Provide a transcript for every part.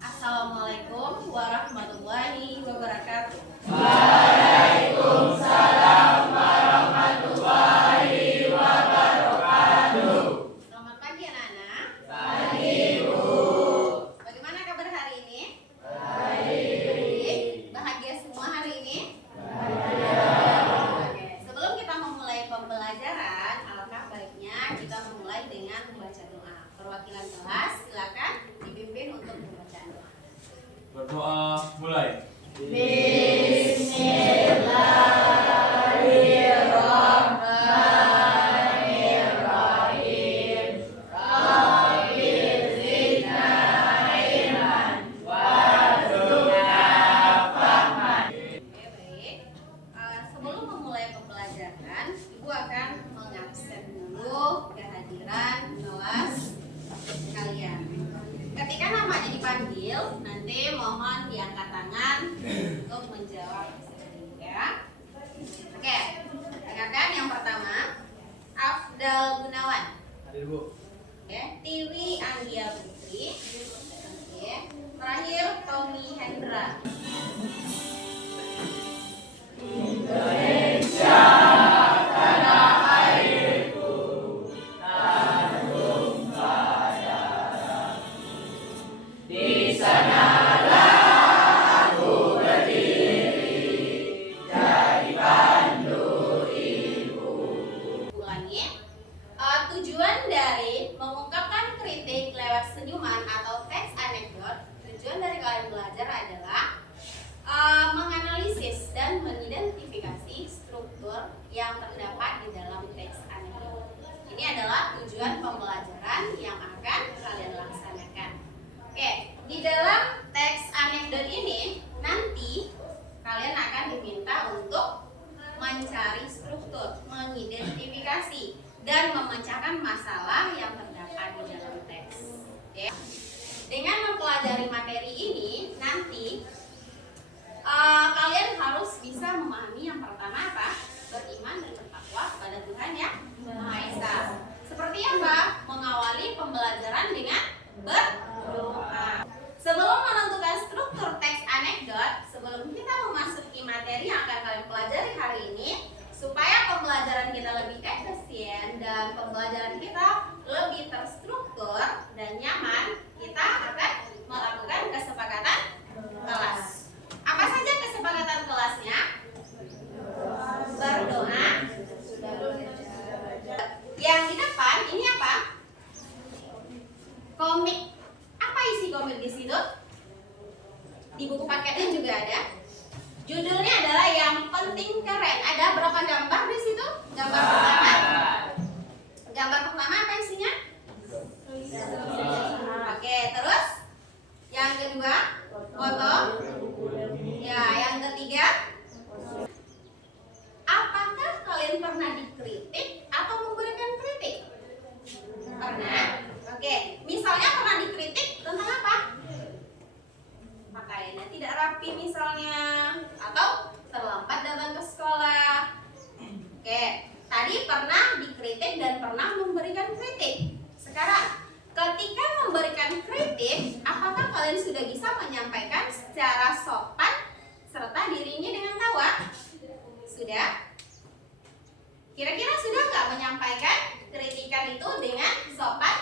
Assalamualaikum warahmatullahi wabarakatuh. Waalaikumsalam warahmatullahi wabarakatuh. Selamat pagi anak-anak. Pagi, Bu. Bagaimana kabar hari ini? Baik. Bahagia semua hari ini? Bahagia. Oke, sebelum kita memulai pembelajaran, alangkah baiknya kita memulai dengan membaca doa. Perwakilan kelas silakan dipimpin untuk membaca doa. Berdoa mulai. Bismillahirrahmanirrahim. Rabbi zidna ilman warzuqna fahman. Oke, baik. Sebelum memulai pembelajaran, Ibu akan mengabsen dulu kehadiran kelas kalian. Ketika namanya dipanggil, nanti mohon diangkat tangan untuk menjawab ya. Oke, dengarkan yang pertama, Afdal Gunawan. Hadir, Bu. Oke, Tiwi Anggia Putri. Oke, terakhir Tommy Hendra. Indonesia tanah airku, tanjung padamu. Di sanalah aku berdiri, jadi pandu ibu. Ulangi. Tujuan dari mengungkapkan kritik lewat senyuman atau teks anekdot, tujuan dari kalian belajar adalah menganalisis dan mengidentifikasi struktur yang terdapat di dalam teks anekdot. Ini adalah tujuan pembelajaran yang akan kalian laksanakan. Oke, di dalam teks anekdot ini nanti kalian akan diminta untuk mencari struktur, mengidentifikasi, dan memecahkan masalah yang terdapat di dalam teks. Oke. Dengan mempelajari materi ini, nanti kalian harus bisa memahami yang pertama apa? Beriman dan bertakwa pada Tuhan yang Maha Esa. Seperti apa? Mengawali pembelajaran dengan berdoa. Sebelum menentukan struktur teks anekdot, sebelum kita memasuki materi yang akan kalian pelajari hari ini, supaya pembelajaran kita lebih efisien dan pembelajaran kita lebih terstruktur dan nyaman, kita akan melakukan kesepakatan kelas. Apa saja kesepakatan kelasnya? Berdoa. Yang di depan ini apa? Komik. Apa isi komik di situ? Di buku paketnya juga ada. Judulnya adalah Yang Penting Keren. Ada berapa gambar di situ? Gambar pertama. Gambar pertama apa isinya? Oke, terus yang kedua, foto. Ya, yang ketiga, apakah kalian pernah dikritik atau memberikan kritik? Pernah. Oke, misalnya pernah dikritik tentang apa? Pakaiannya tidak rapi misalnya, atau terlambat datang ke sekolah. Oke, tadi pernah dikritik dan pernah memberikan kritik. Sekarang, ketika memberikan kritik, apakah kalian sudah bisa menyampaikan secara sopan serta dirinya dengan tawa? Sudah? Kira-kira sudah nggak menyampaikan kritikan itu dengan sopan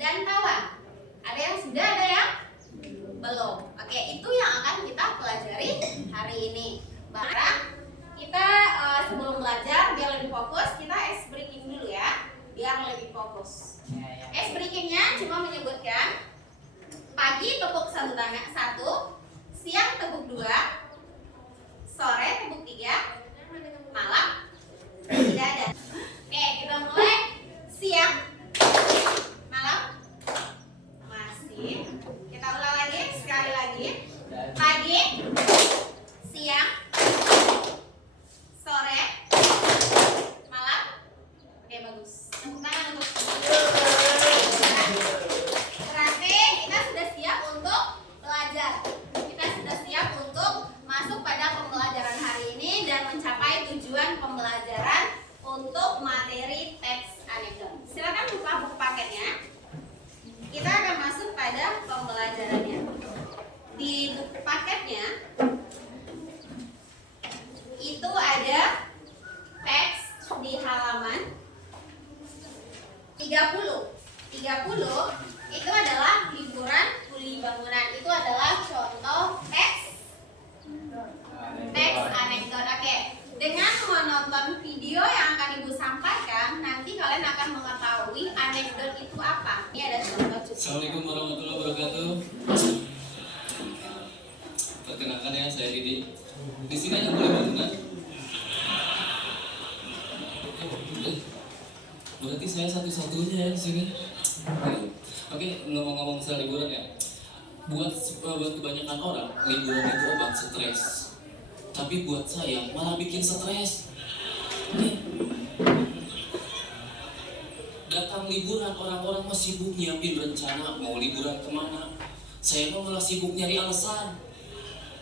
dan tawa? Ada yang sudah, ada yang belum. Oke, itu yang akan kita pelajari hari ini. Bahkan kita sebelum belajar biar lebih fokus, kita ice breaking dulu ya, biar lebih fokus. Ice breakingnya cuma menyebutkan pagi tepuk satu tangan satu, siang tepuk dua, sore tepuk tiga, malam tidak ada. Oke, kita mulai. Siang, malam, masih. Kita ulang lagi, sekali lagi. Pagi, siang, sore, malam. Oke, bagus. Tepuk tangan untuk berarti kita sudah siap untuk belajar. Kita sudah siap untuk masuk pada pembelajaran hari ini dan mencapai tujuan pembelajaran untuk materi teks anekdot. Silakan buka buku paketnya. Kita akan masuk pada pembelajaran warahmatullahi wabarakatuh. Perkenalkan ya, saya Didi. Di sini ada boleh bangunan? Berarti saya satu-satunya ya di sini. Oke, ngomong-ngomong soal liburan ya. Buat kebanyakan orang, liburan itu obat stres. Tapi buat saya malah bikin stres. Datang liburan, orang-orang masih sibuk nyiapin rencana mau liburan kemana. Saya malah sibuk nyari alasan.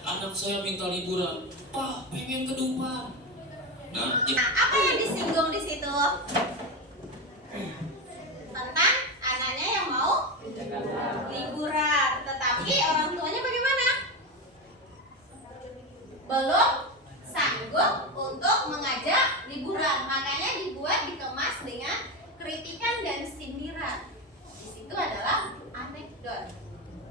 Anak saya minta liburan, Pak, pengen ke Dubai. Nah, apa yang disinggung di situ? Tentang anaknya yang mau liburan, tetapi orang tuanya bagaimana? Belum sanggup untuk mengajak liburan, makanya dibuat dikemas dengan kritikan dan sindiran. Di situ adalah anekdot.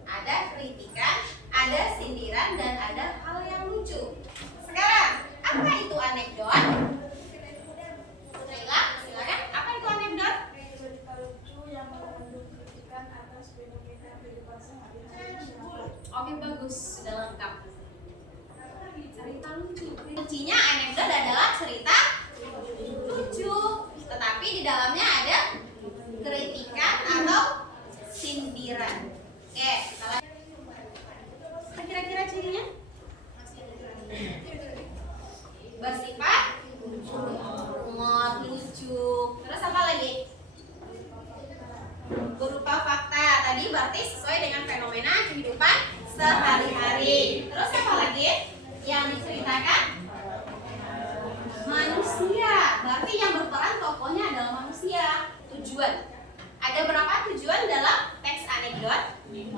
Ada kritikan, ada sindiran, dan ada hal yang lucu. Sekarang, apa itu anekdot? Putrila, silakan. Apa itu anekdot? Oke, bagus, sudah lengkap. Cerita lucu. Kuncinya anekdot adalah cerita lucu, tetapi di dalamnya ada kritikan atau sindiran. Oke, kira-kira cirinya? Bersifat humor, lucu. Terus apa lagi? Berupa fakta. Tadi berarti sesuai dengan fenomena kehidupan sehari-hari. Terus apa lagi yang diceritakan? Manusia. Berarti yang berperan tokohnya adalah manusia. Tujuan. Ada berapa tujuan dalam teks anekdot? 5.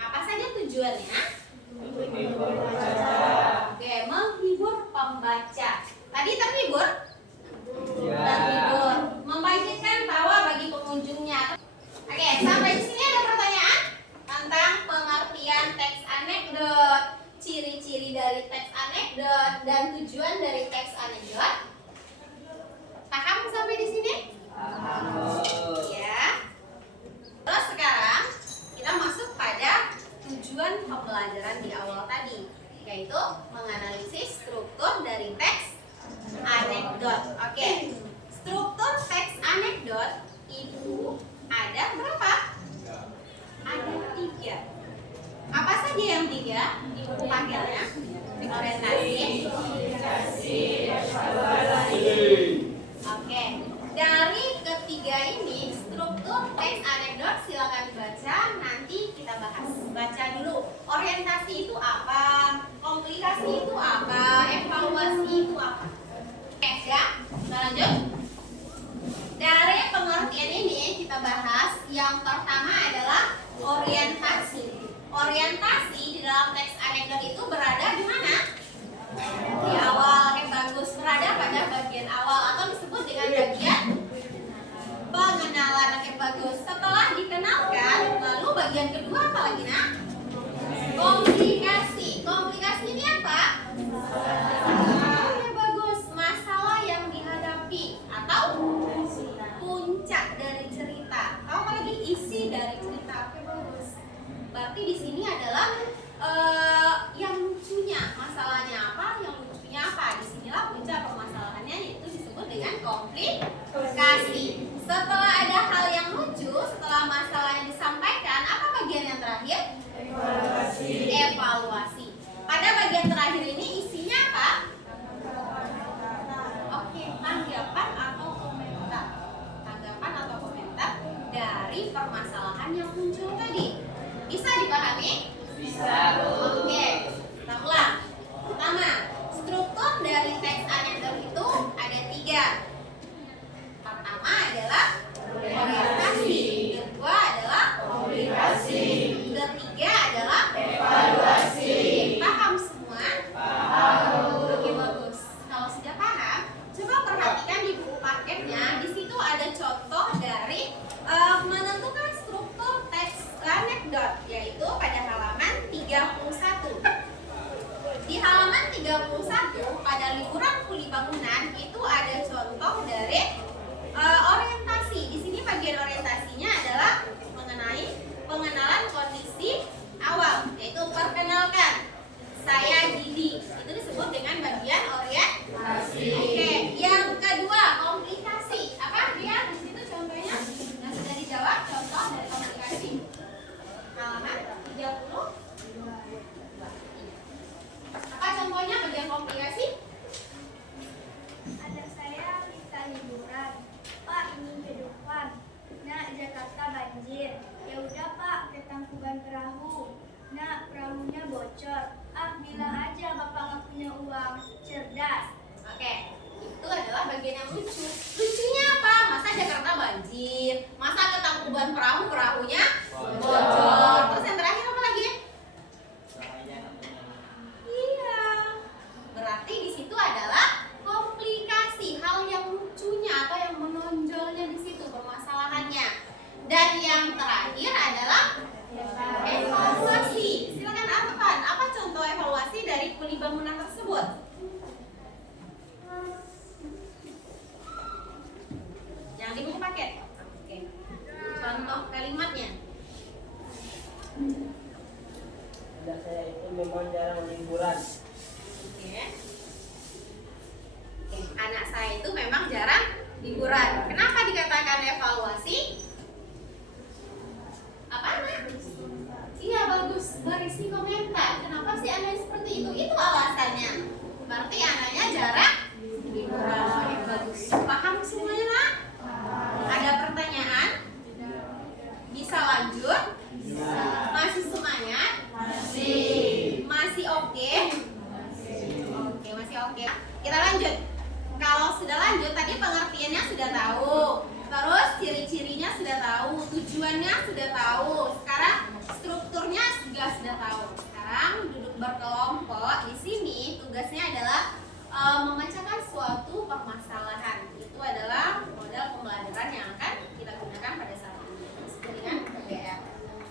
Apa saja tujuannya? Oke, menghibur pembaca. Tadi terhibur? Terhibur. Membangkitkan tawa bagi pengunjungnya. Oke, sampai di sini ada pertanyaan tentang pengertian teks anekdot, ciri-ciri dari teks anekdot, dan tujuan dari teks anekdot. Paham sampai di sini? Ya. Terus sekarang kita masuk pada tujuan pembelajaran di awal tadi, yaitu menganalisis struktur dari teks anekdot. Oke. Struktur teks anekdot itu ada berapa? Ada 3. Apa saja yang 3 di buku pakelnya? Orientasi, oke. Dari ketiga ini, struktur teks anekdot silakan baca, nanti kita bahas. Baca dulu. Orientasi itu apa? Komplikasi itu apa? Evaluasi itu apa? Oke, ya. Kita lanjut. Dari pengertian ini kita bahas. Yang pertama adalah orientasi. Orientasi di dalam teks anekdot itu berada di mana? Di awal. Yang bagus berada pada bagian awal atau disebut dengan bagian pengenalan. Yang bagus. Setelah dikenalkan, lalu bagian kedua apa lagi, nak? Komplikasi. Komplikasi ini apa? Yang bagus. Masalah yang dihadapi atau puncak dari cerita. Atau apa lagi? Isi dari cerita. Oke, bagus. Berarti di sini adalah yang lucunya, masalahnya apa, yang lucunya apa. Disinilah puncak permasalahannya, yaitu disebut dengan komplikasi. Setelah ada hal yang lucu, setelah masalahnya disampaikan, apa bagian yang terakhir? Evaluasi. Pada bagian terakhir ini isinya apa? Oke, tanggapan atau komentar. Tanggapan atau komentar dari permasalahan yang muncul tadi. Bisa dipahami? Bisa, Bu. Oke, kita ulang. Pertama, struktur dari teks anekdot itu ada 3. Pertama adalah orientasi, kedua adalah Komplikasi. ketiga adalah Evaluasi. paham semua? Paham. Oke, bagus. Kalau sudah paham, coba perhatikan di buku paketnya. Di situ ada contoh dari menentukan struktur teks anekdot, yaitu pada halaman 31. Di halaman 31 pada liburan kuli bangunan itu ada contoh dari orientasi. Di sini bagian orientasinya adalah mengenai saya Didi. Itu disebut dengan bagian orientasi. Oke, yang kedua komplikasi. Apa dia di situ contohnya? Yang sudah dijawab contoh dari komplikasi. Halaman 30. Apa contohnya bagian komplikasi? Anak saya minta liburan. Pak, ingin ke Dufan. Nak, Jakarta banjir. Ya udah Pak, ke Tangkuban Perahu. Nak, perahunya bocor. Ah, bilang aja Bapak nggak punya uang. Cerdas. Oke, itu adalah bagian yang lucu. Lucunya apa? Masa Jakarta banjir? Masa ke Tangkuban Perahu perahunya bocor? Terus yang terakhir apa lagi? Iya. Berarti di situ adalah komplikasi, hal yang lucunya atau yang menonjolnya di situ permasalahannya. Dan yang terakhir adalah evaluasi. Silakan Arfan, apa contoh evaluasi dari kuli bangunan tersebut? Yang di buku paket. Oke. Contoh kalimatnya. Anak saya itu memang jarang liburan. Oke. Anak saya itu memang jarang liburan. Kenapa dikatakan evaluasi? Apa? Iya, bagus. Berisi komentar. Kenapa sih anaknya seperti itu? Itu alasannya. Berarti anaknya jarang liburan. Oke, bagus. Paham semuanya, Nak? Ada pertanyaan? Bisa lanjut? Masih semangat? Masih oke? Oke, masih oke. Kita lanjut. Kalau sudah lanjut, tadi pengertiannya sudah tahu. Terus ciri-cirinya sudah tahu, tujuannya sudah tahu. Sekarang strukturnya juga sudah tahu. Sekarang duduk berkelompok. Di sini tugasnya adalah memecahkan suatu permasalahan. Itu adalah model pembelajaran yang akan kita gunakan pada saat ini dengan PBL.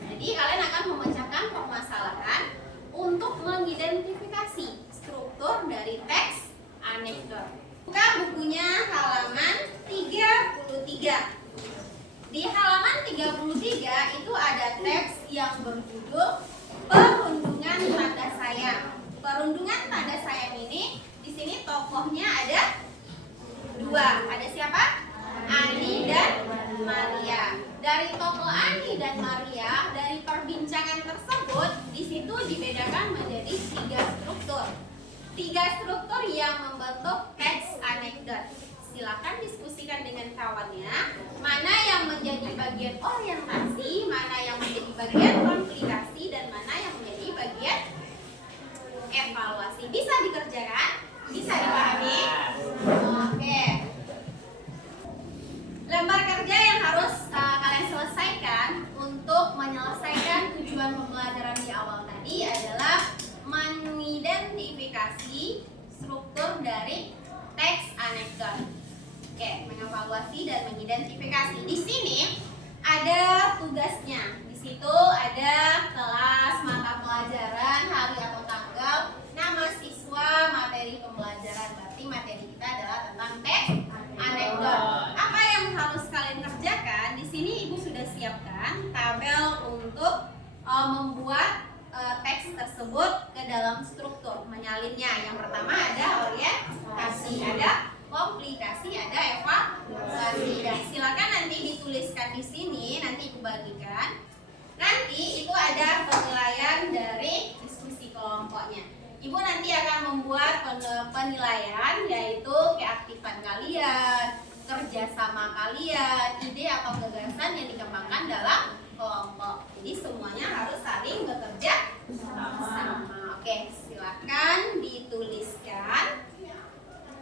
Jadi kalian akan memecahkan permasalahan untuk mengidentifikasi struktur dari teks anekdot. Buka bukunya halaman 33. Di halaman 33 itu ada teks yang berjudul Perundungan Tanda Sayang. Perundungan tanda sayang ini di sini tokohnya ada dua. Ada siapa? Ani dan Maria. Dari tokoh Ani dan Maria, dari perbincangan tersebut di situ dibedakan menjadi 3 struktur. 3 struktur yang membentuk teks anekdot. Silakan diskusikan dengan kawannya, mana yang menjadi bagian orientasi, mana yang menjadi bagian komplikasi, dan mana yang menjadi bagian evaluasi. Bisa dikerjakan? Bisa dipahami? Oke. Lembar kerja yang harus kalian selesaikan untuk menyelesaikan tujuan pembelajaran di awal tadi adalah mengidentifikasi struktur dari teks anekdot. Oke, mengevaluasi dan mengidentifikasi. Di sini ada tugasnya. Di situ ada kelas, mata pelajaran, hari atau tanggal, nama siswa, materi pembelajaran. Berarti materi kita adalah tentang teks anekdot. Apa yang harus kalian kerjakan? Di sini Ibu sudah siapkan tabel untuk membuat teks tersebut ke dalam struktur, menyalinnya. Yang pertama ada orientasi, ada komplikasi, ada evaluasi. Dan silakan nanti dituliskan di sini, nanti Ibu bagikan. Nanti itu ada penilaian dari diskusi kelompoknya. Ibu nanti akan membuat penilaian, yaitu keaktifan kalian, kerjasama kalian, ide atau gagasan yang dikembangkan dalam kelompok. Jadi semuanya harus saling bekerja sama. Oke, silakan dituliskan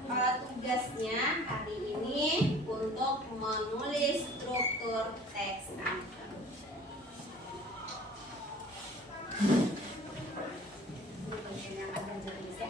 tugasnya hari ini untuk menulis struktur teks anekdot. Ini bagian yang akan jelas ya.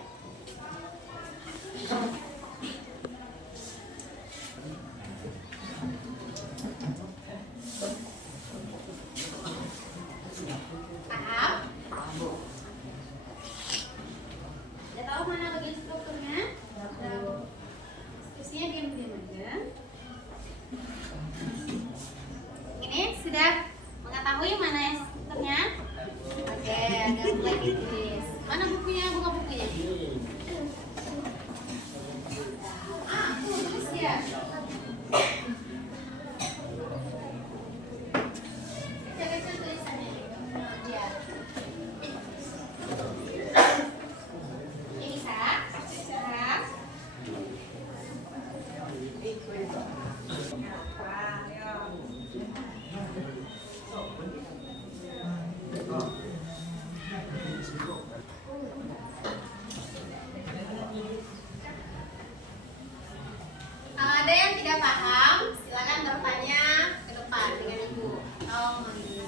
Kalau ada yang tidak paham, silakan bertanya ke depan dengan ibu. Tolong ibu.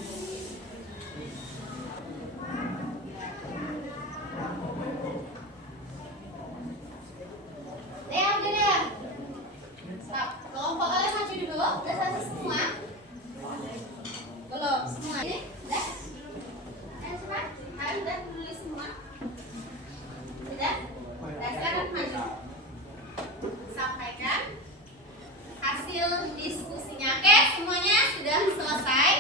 Dea, udah deh. Stop. Kelompok kalian maju dulu. Udah selesai semua? Belum semua. Ini udah. Ayo cepat. Ayo udah tulis semua. Sudah? Dan sekarang maju. Sampaikan hasil diskusinya. Oke, semuanya sudah selesai.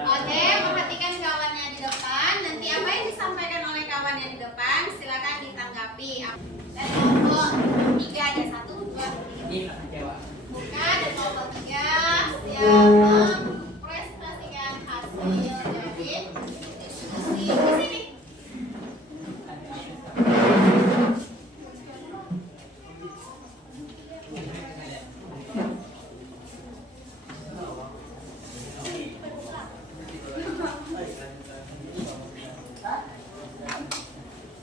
Oke, perhatikan kawannya di depan. Nanti apa yang disampaikan oleh kawannya di depan, silakan ditanggapi. Dan kelompok 3 ada 1, 2, 3. Buka dan kelompok 3 siap mempresentasikan hasil dari diskusi di sini.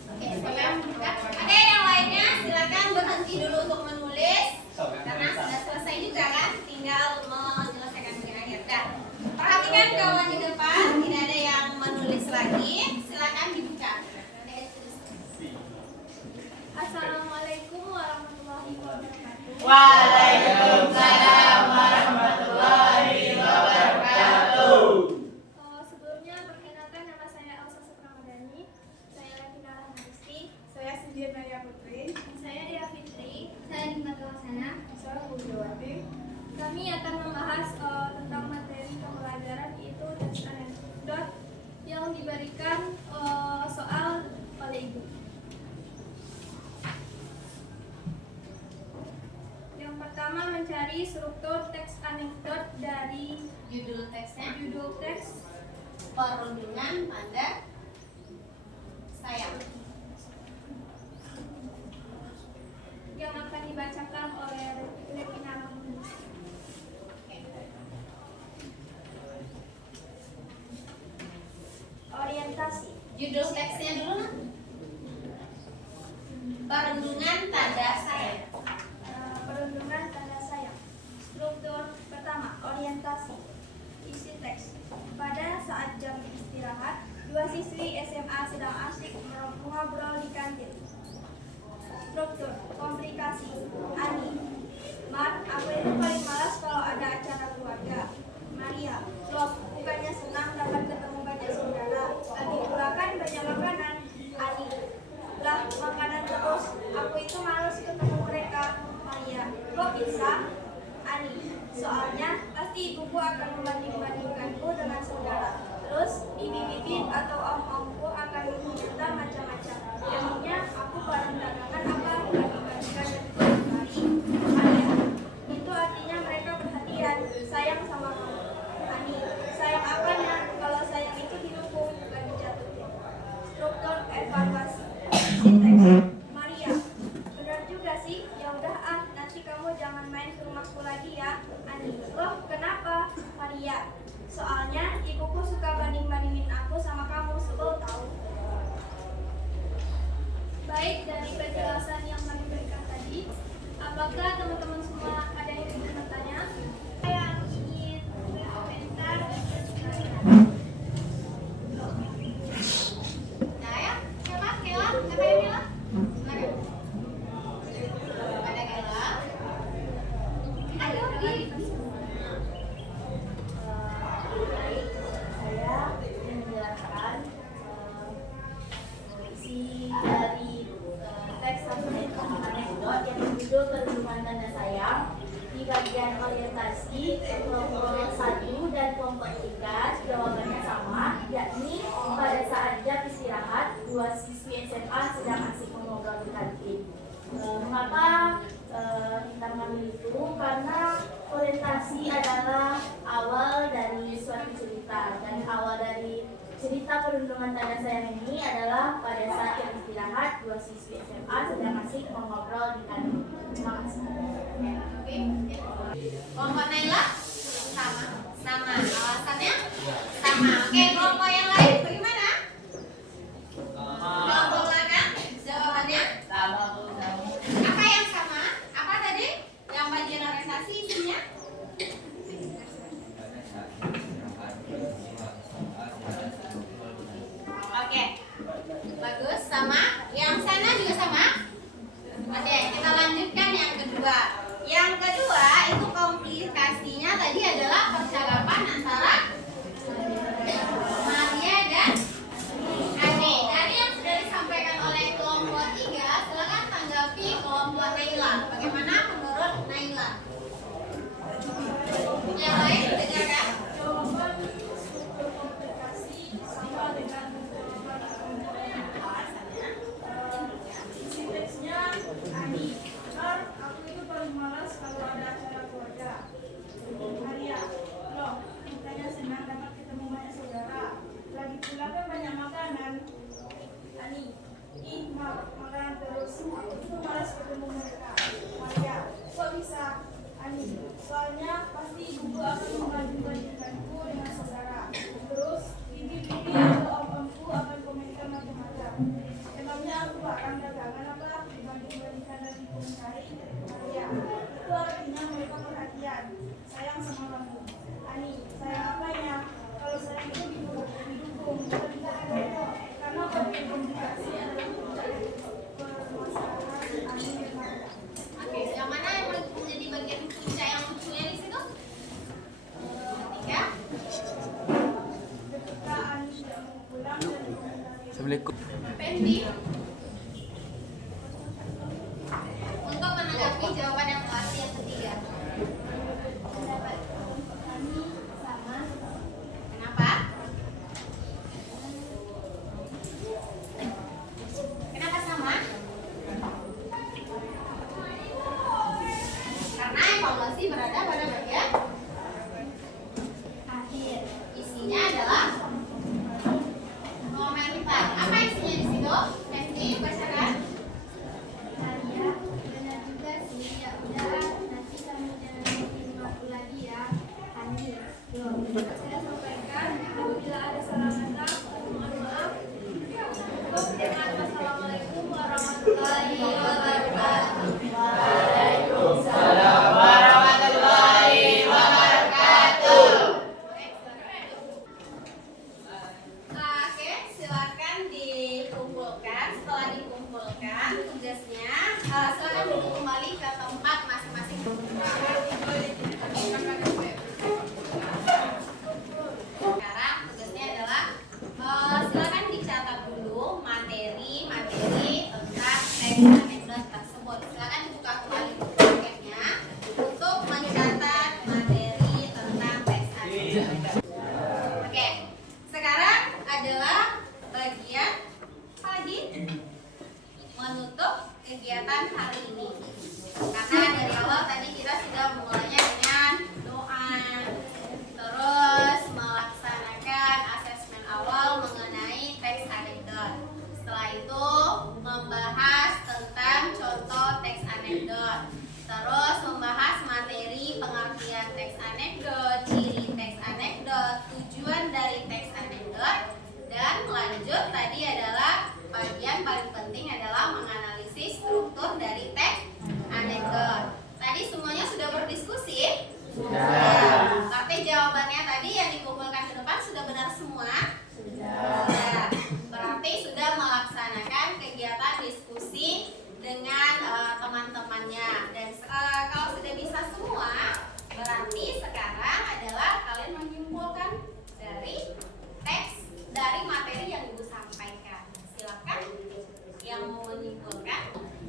Oke, siapa? Ada yang lainnya silakan berhenti dulu untuk menulis karena sudah selesai juga kan, tinggal menyelesaikan bagian akhir. Dan perhatikan kawan di depan, tidak ada yang menulis lagi, silakan dibuka. Assalamualaikum warahmatullahi wabarakatuh. Waalaikumsalam warahmatullahi wabarakatuh. Sebelumnya perkenalkan, nama saya Elsa Supramadani. Saya Latina Rahmadisti. Saya Sindia Naya Putri. Saya Dea Fitri. Saya Dima Tulasana. Saya Pujiwati. Kami akan membahas tentang materi pembelajaran, yaitu teks anekdot yang diberikan soal oleh ibu. Yang pertama, mencari struktur teks anekdot dari Judul teksnya judul teks perundungan pada sayang. yang akan dibacakan oleh Latina Rahmadisti. Orientasi. Judul teksnya dulu. Perundungan tanda sayang. Perundungan tanda sayang. Struktur pertama, orientasi. Isi teks. Pada saat jam istirahat, dua siswi SMA sedang asyik mengobrol di kantin. Struktur, komplikasi. Ani, Mar, aku itu paling malas kalau ada acara keluarga. Maria, loh, bukannya senang dapat ketemu banyak saudara. Lagi pula kan banyak makanan. Ani, lah makanan terus. Aku itu malas ketemu mereka. Maria, kok bisa? Ani, soalnya pasti ibuku akan membanding-bandingkanku dengan saudara. Terus bibi-bibi atau om-omku akan meminta macam-macam. Emangnya aku barang dagangan apa dibanding-bandingkan dengan hari? Maria, itu artinya mereka perhatian, sayang sama kamu. Ani, sayang apanya? Kalau sayang itu dihukum, bukan dijatuhin. Struktur evaluasi. Isi teks. Maria, benar juga sih. Ya udah nanti kamu jangan main ke rumahku lagi ya. Ani, loh kenapa? Maria, soalnya ibuku suka banding-bandingin aku sama kamu, sebel tahu. Baik, dari penjelasan yang kami berikan tadi, apakah teman-teman semua ada yang ingin bertanya? Saya ingin berkomentar dan bersilakan. Nah ya, siapa? Kela? Siapa yang Kela? Silakan. Pada Kela. Ayo, Di. Baik, saya ingin menjelaskan isi dari teks anekdot yang berjudul Perundungan Tanda Sayang di bagian orientasi kelompok 1 dan kelompok 3 jawabannya sama, yakni pada saat jam istirahat dua siswi SMA sedang asik mengobrol di kantin. Mengapa kita mengambil itu? Karena orientasi adalah awal dari suatu cerita, dan awal dari cerita perundungan tanda sayang ini adalah pada saat jam istirahat dua siswi SMA sedang asik mengobrol di kantin. Terima kasih. Oke. Kelompok Naila? Sama. Sama. Alasannya? Sama. Oke, kelompok yang lain bagaimana? pulang kan banyak makanan. Ani, makanan terus. Itu malas ketemu mereka. Maria, kok bisa? Ani, soalnya pasti ibu akan membanding-bandingkanku dengan saudara. Terus bibi-bibi atau om-omku akan komentar macam-macam. Emangnya aku akan dagangan apa dibanding-bandingkan dan dikomentari? Maria, itu artinya mereka perhatian, sayang sama kamu. Ani, sayang apanya? Kalau sayang itu didukung, bukan didukung. Karena komunikasi adalah puncak permasalahan Ani dan Maria. Oke, yang mana yang menjadi bagian puncak yang lucunya di situ? Ketika Ani tidak mau pulang dan dikomentari. Assalamualaikum. Pendi. Untuk menanggapi jawaban yang pasti yang ketiga. Pendapat kami sama. Kenapa? Kenapa sama? Karena evaluasi berada pada bagian Akhir. isinya adalah komentar. Apa isinya di situ? Nanti bacakan. Maria, benar juga sih. Ya udah, nanti kamu jangan bikin aku lagi ya. Ani, saya sampaikan apabila ada salah kata, mohon maaf. Cukup dengan wassalamualaikum warahmatullahi wabarakatuh. Waalaikumsalam warahmatullahi wabarakatuh. Oke, silakan dikumpulkan. Setelah dikumpulkan tugasnya, silakan duduk kembali ke tempat masing-masing. Sekarang tugasnya adalah silakan dicatat dulu materi tentang teks anekdot tersebut. Silakan dibuka kembali paketnya untuk mencatat materi tentang teks anekdot. Oke, sekarang adalah bagian apa lagi? Menutup kegiatan hari ini. Karena dari awal tadi kita sudah memulainya dengan doa, terus melaksanakan asesmen awal mengenai teks anekdot. Setelah itu membahas tentang contoh teks anekdot. Terus membahas materi pengertian teks anekdot, ciri teks anekdot, tujuan dari teks anekdot, dan lanjut tadi adalah bagian paling penting adalah menganalisis struktur dari teks anekdot. Tadi semuanya sudah berdiskusi? Sudah. Tapi jawabannya tadi yang dikumpulkan ke depan sudah benar semua? Sudah. Berarti sudah melaksanakan kegiatan diskusi dengan teman-temannya. Dan kalau sudah bisa semua, berarti sekarang adalah kalian menyimpulkan dari teks dari materi yang Ibu sampaikan. Silakan yang mau menyimpulkan.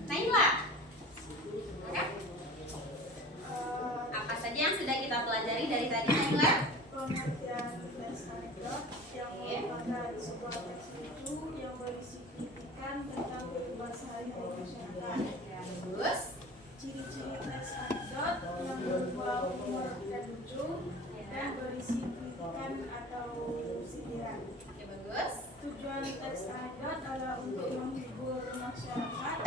Naila. Oke? Apa saja yang sudah kita pelajari dari tadi, Naila? Pengertian teks anekdot yang merupakan sebuah teks lucu yang berisi kritikan tentang kehidupan sehari-hari masyarakat. Bagus. Ciri-ciri teks anekdot yang berbau humor dan lucu dan berisi kritikan atau sindiran. Oke, bagus. Tujuan teks anekdot adalah untuk menghibur masyarakat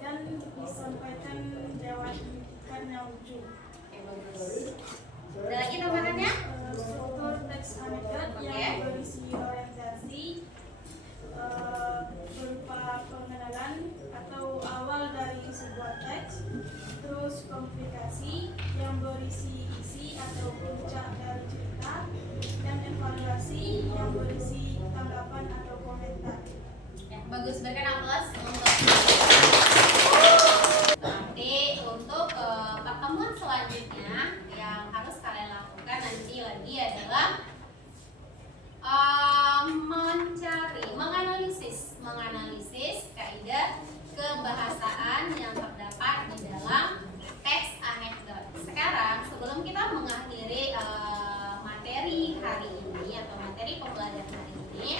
dan disampaikan lewat kritikan yang lucu. Oke, bagus. Ada lagi tambahannya? Struktur teks anekdot yang berisi orientasi berupa pengenalan atau awal dari sebuah teks, terus komplikasi yang berisi isi atau puncak dari cerita, dan evaluasi yang berisi tanggapan atau komentar. Ya, bagus. Berikan aplaus untuk nanti untuk pertemuan selanjutnya yang harus kalian lakukan nanti lagi adalah menganalisis kaidah kebahasaan yang terdapat di dalam teks anekdot. Sekarang sebelum kita mengakhiri materi hari ini atau materi pembelajaran hari ini,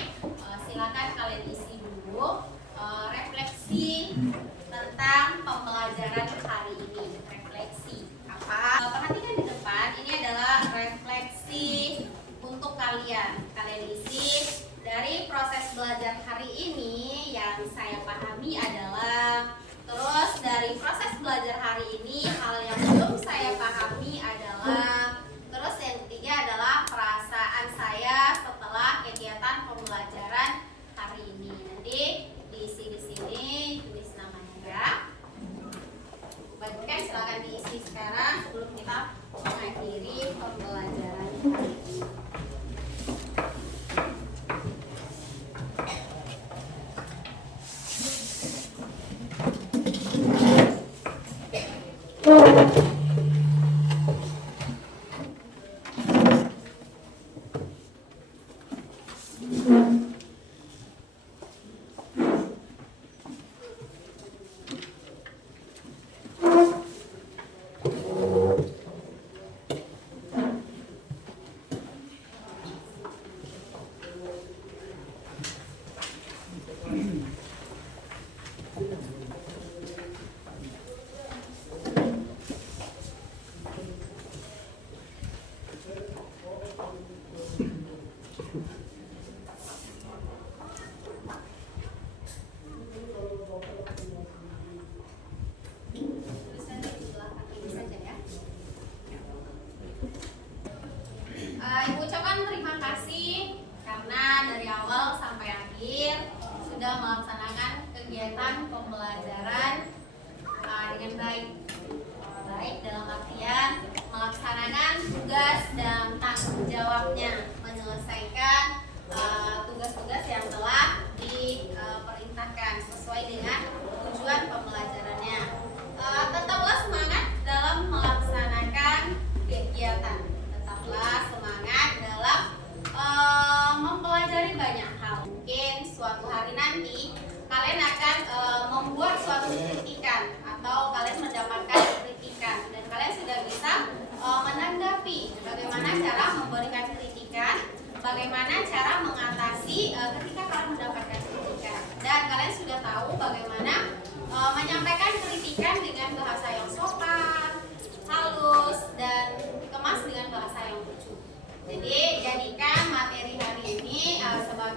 silakan kalian isi dulu refleksi pembelajaran hari ini. Nanti diisi di sini, tulis namanya ya. Bagikan silakan diisi sekarang sebelum kita mengakhiri pembelajaran hari ini. Tulisan di sebelah kaki ini saja ya. Ibu ucapkan terima kasih karena dari awal sampai akhir sudah melaksanakan kegiatan pembelajaran dengan baik. Baik dalam artian melaksanakan tugas dan tanggung jawabnya, menyelesaikan tugas-tugas yang telah diperintahkan sesuai dengan tujuan pembelajarannya. Tetaplah semangat dalam melaksanakan kegiatan. Tetaplah semangat dalam mempelajari banyak hal. Mungkin suatu hari nanti kalian akan membuat suatu kritikan atau kalian mendapatkan kritikan dan kalian sudah bisa menanggapi bagaimana cara memberikan kritikan, bagaimana cara mengatasi ketika kalian mendapatkan kritikan, dan kalian sudah tahu bagaimana menyampaikan kritikan dengan bahasa yang sopan, halus, dan dikemas dengan bahasa yang lucu. Jadi jadikan materi hari ini sebagai